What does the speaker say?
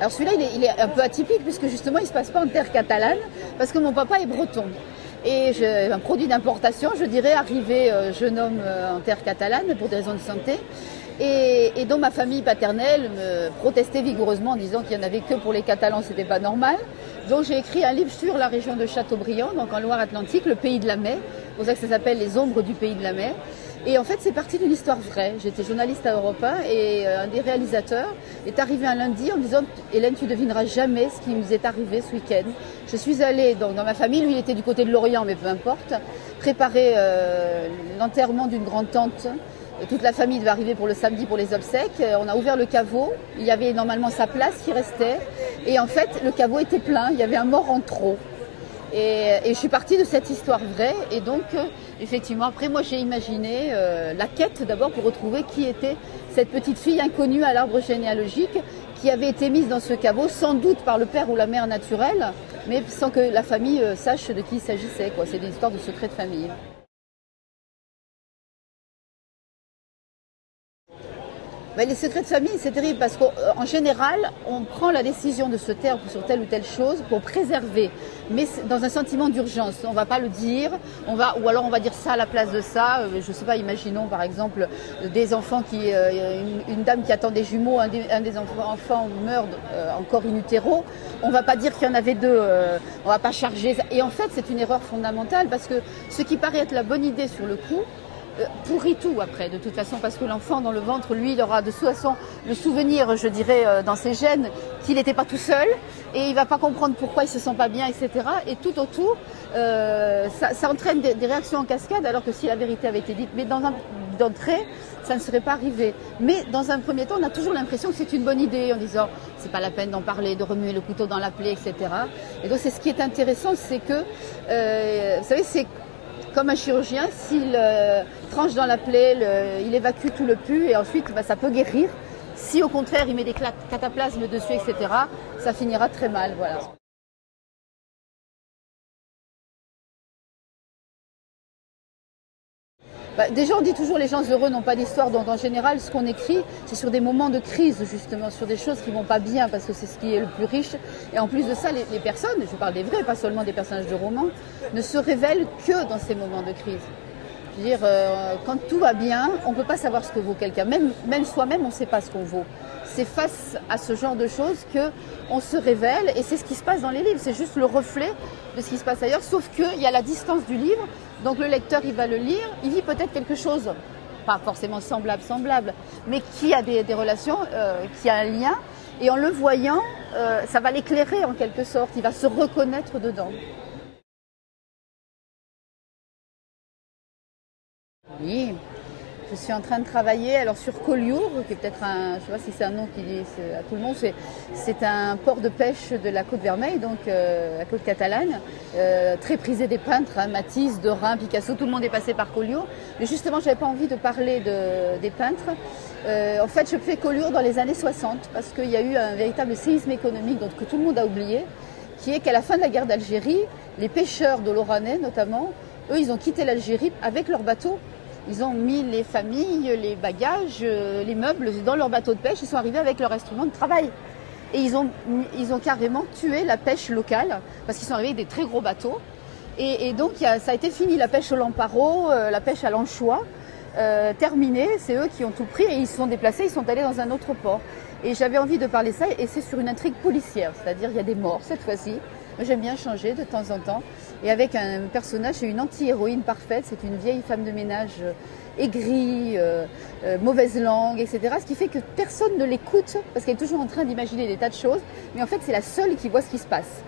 Alors celui-là, il est un peu atypique puisque justement, il ne se passe pas en terre catalane parce que mon papa est breton. Et un produit d'importation, je dirais, arrivé jeune homme en terre catalane pour des raisons de santé. Et dont ma famille paternelle me protestait vigoureusement en disant qu'il n'y en avait que pour les Catalans, c'était pas normal. Donc j'ai écrit un livre sur la région de Châteaubriand, donc en Loire-Atlantique, le pays de la Mai. C'est pour ça que ça s'appelle Les ombres du pays de la Mai. Et en fait, c'est parti d'une histoire vraie. J'étais journaliste à Europe 1 et un des réalisateurs est arrivé un lundi en me disant « Hélène, tu devineras jamais ce qui nous est arrivé ce week-end ». Je suis allée dans ma famille, lui il était du côté de l'Orient, mais peu importe, préparer l'enterrement d'une grande-tante. Toute la famille devait arriver pour le samedi pour les obsèques. On a ouvert le caveau. Il y avait normalement sa place qui restait. Et en fait, le caveau était plein. Il y avait un mort en trop. Et je suis partie de cette histoire vraie. Et donc, effectivement, après, moi, j'ai imaginé la quête d'abord pour retrouver qui était cette petite fille inconnue à l'arbre généalogique qui avait été mise dans ce caveau, sans doute par le père ou la mère naturelle, mais sans que la famille sache de qui il s'agissait. C'est des histoires de secrets de famille. Ben, les secrets de famille, c'est terrible parce qu'en général, on prend la décision de se taire sur telle ou telle chose pour préserver, mais dans un sentiment d'urgence. On ne va pas le dire, ou alors on va dire ça à la place de ça. Je ne sais pas, imaginons par exemple des enfants une dame qui attend des jumeaux, un des enfants meurt encore in utero. On ne va pas dire qu'il y en avait deux, on ne va pas charger. Et en fait, c'est une erreur fondamentale parce que ce qui paraît être la bonne idée sur le coup, pourrit tout après, de toute façon, parce que l'enfant dans le ventre, lui, il aura de toute façon le souvenir, je dirais, dans ses gènes, qu'il n'était pas tout seul, et il ne va pas comprendre pourquoi il ne se sent pas bien, etc. Et tout autour, ça entraîne des réactions en cascade, alors que si la vérité avait été dite, mais d'entrée, ça ne serait pas arrivé. Mais dans un premier temps, on a toujours l'impression que c'est une bonne idée, en disant, c'est pas la peine d'en parler, de remuer le couteau dans la plaie, etc. Et donc, c'est ce qui est intéressant, c'est que, vous savez, c'est comme un chirurgien, s'il tranche dans la plaie, il évacue tout le pus et ensuite ça peut guérir. Si au contraire il met des cataplasmes dessus, etc., ça finira très mal. Voilà. Déjà, on dit toujours les gens heureux n'ont pas d'histoire. Donc en général, ce qu'on écrit, c'est sur des moments de crise, justement, sur des choses qui ne vont pas bien, parce que c'est ce qui est le plus riche. Et en plus de ça, les personnes, je parle des vrais, pas seulement des personnages de romans, ne se révèlent que dans ces moments de crise. Je veux dire, quand tout va bien, on ne peut pas savoir ce que vaut quelqu'un. Même soi-même, on ne sait pas ce qu'on vaut. C'est face à ce genre de choses qu'on se révèle, et c'est ce qui se passe dans les livres. C'est juste le reflet de ce qui se passe ailleurs, sauf qu'il y a la distance du livre. Donc le lecteur, il va le lire, il vit peut-être quelque chose, pas forcément semblable, mais qui a des relations, qui a un lien. Et en le voyant, ça va l'éclairer en quelque sorte. Il va se reconnaître dedans. Oui, je suis en train de travailler alors sur Collioure, qui est peut-être je ne sais pas si c'est un nom qui dit à tout le monde, c'est un port de pêche de la Côte Vermeille, donc la côte catalane, très prisé des peintres, Matisse, Derain, Picasso, tout le monde est passé par Collioure. Mais justement, je n'avais pas envie de parler des peintres. En fait, je fais Collioure dans les années 60, parce qu'il y a eu un véritable séisme économique que tout le monde a oublié, qui est qu'à la fin de la guerre d'Algérie, les pêcheurs de l'Oranais notamment, eux, ils ont quitté l'Algérie avec leurs bateaux. Ils ont mis les familles, les bagages, les meubles dans leur bateau de pêche. Ils sont arrivés avec leur instrument de travail. Et ils ont carrément tué la pêche locale parce qu'ils sont arrivés avec des très gros bateaux. Et donc, ça a été fini, la pêche au lamparo, la pêche à l'anchois, terminée. C'est eux qui ont tout pris et ils se sont déplacés, ils sont allés dans un autre port. Et j'avais envie de parler de ça et c'est sur une intrigue policière. C'est-à-dire il y a des morts cette fois-ci. J'aime bien changer de temps en temps. Et avec un personnage, c'est une anti-héroïne parfaite. C'est une vieille femme de ménage aigrie, mauvaise langue, etc. Ce qui fait que personne ne l'écoute parce qu'elle est toujours en train d'imaginer des tas de choses. Mais en fait, c'est la seule qui voit ce qui se passe.